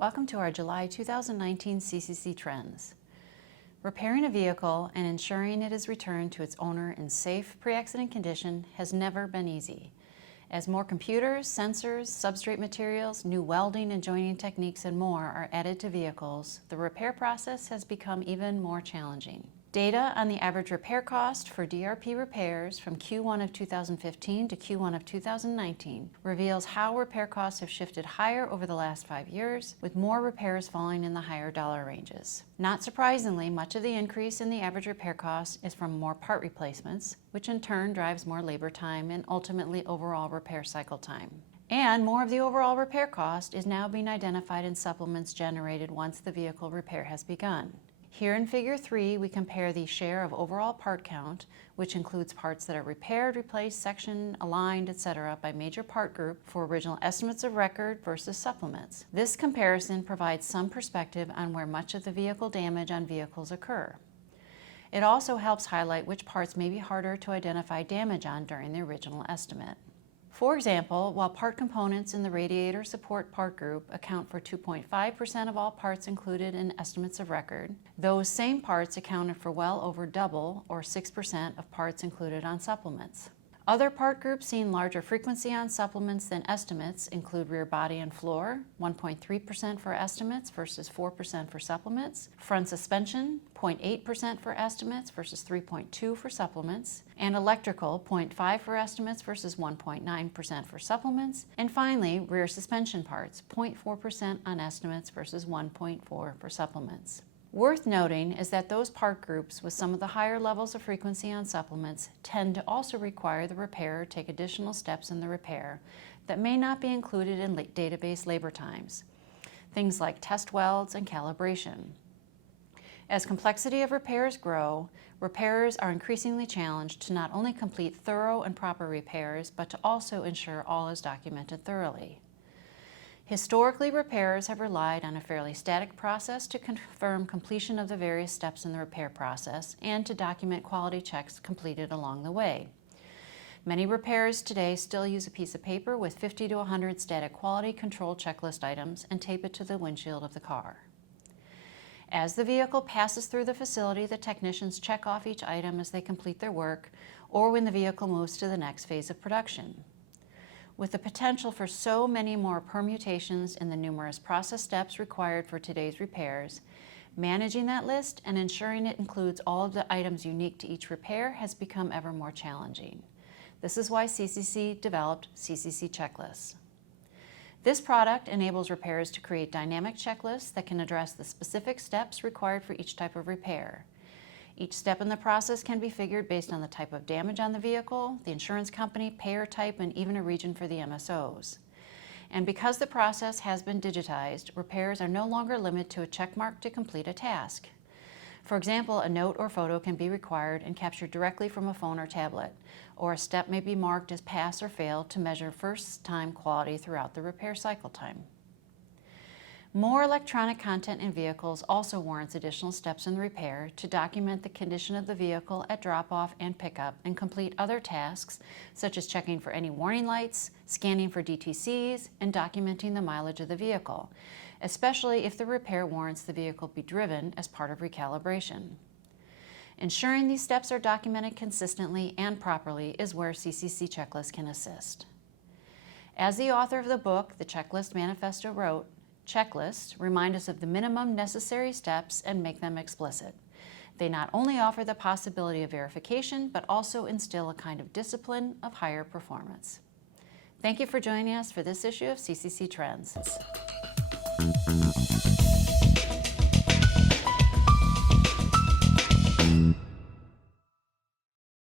Welcome to our July 2019 CCC Trends. Repairing a vehicle and ensuring it is returned to its owner in safe, pre-accident condition has never been easy. As more computers, sensors, substrate materials, new welding and joining techniques and more are added to vehicles, the repair process has become even more challenging. Data on the average repair cost for DRP repairs from Q1 of 2015 to Q1 of 2019 reveals how repair costs have shifted higher over the last 5 years, with more repairs falling in the higher dollar ranges. Not surprisingly, much of the increase in the average repair cost is from more part replacements, which in turn drives more labor time and ultimately overall repair cycle time. And more of the overall repair cost is now being identified in supplements generated once the vehicle repair has begun. Here in Figure 3, we compare the share of overall part count, which includes parts that are repaired, replaced, sectioned, aligned, etc. by major part group for original estimates of record versus supplements. This comparison provides some perspective on where much of the vehicle damage on vehicles occur. It also helps highlight which parts may be harder to identify damage on during the original estimate. For example, while part components in the radiator support part group account for 2.5% of all parts included in estimates of record, those same parts accounted for well over double, or 6%, of parts included on supplements. Other part groups seeing larger frequency on supplements than estimates include rear body and floor, 1.3% for estimates versus 4% for supplements, front suspension, 0.8% for estimates versus 3.2% for supplements, and electrical, 0.5% for estimates versus 1.9% for supplements, and finally, rear suspension parts, 0.4% on estimates versus 1.4% for supplements. Worth noting is that those part groups with some of the higher levels of frequency on supplements tend to also require the repairer take additional steps in the repair that may not be included in database labor times, things like test welds and calibration. As complexity of repairs grow, repairers are increasingly challenged to not only complete thorough and proper repairs, but to also ensure all is documented thoroughly. Historically, repairers have relied on a fairly static process to confirm completion of the various steps in the repair process and to document quality checks completed along the way. Many repairers today still use a piece of paper with 50 to 100 static quality control checklist items and tape it to the windshield of the car. As the vehicle passes through the facility, the technicians check off each item as they complete their work or when the vehicle moves to the next phase of production. With the potential for so many more permutations in the numerous process steps required for today's repairs, managing that list and ensuring it includes all of the items unique to each repair has become ever more challenging. This is why CCC developed CCC Checklists. This product enables repairers to create dynamic checklists that can address the specific steps required for each type of repair. Each step in the process can be figured based on the type of damage on the vehicle, the insurance company, payer type, and even a region for the MSOs. And because the process has been digitized, repairers are no longer limited to a check mark to complete a task. For example, a note or photo can be required and captured directly from a phone or tablet, or a step may be marked as pass or fail to measure first-time quality throughout the repair cycle time. More electronic content in vehicles also warrants additional steps in the repair to document the condition of the vehicle at drop-off and pickup and complete other tasks such as checking for any warning lights, scanning for DTCs, and documenting the mileage of the vehicle, especially if the repair warrants the vehicle be driven as part of recalibration. Ensuring these steps are documented consistently and properly is where CCC Checklist can assist. As the author of the book, The Checklist Manifesto, wrote, checklists remind us of the minimum necessary steps and make them explicit. They not only offer the possibility of verification, but also instill a kind of discipline of higher performance. Thank you for joining us for this issue of CCC Trends.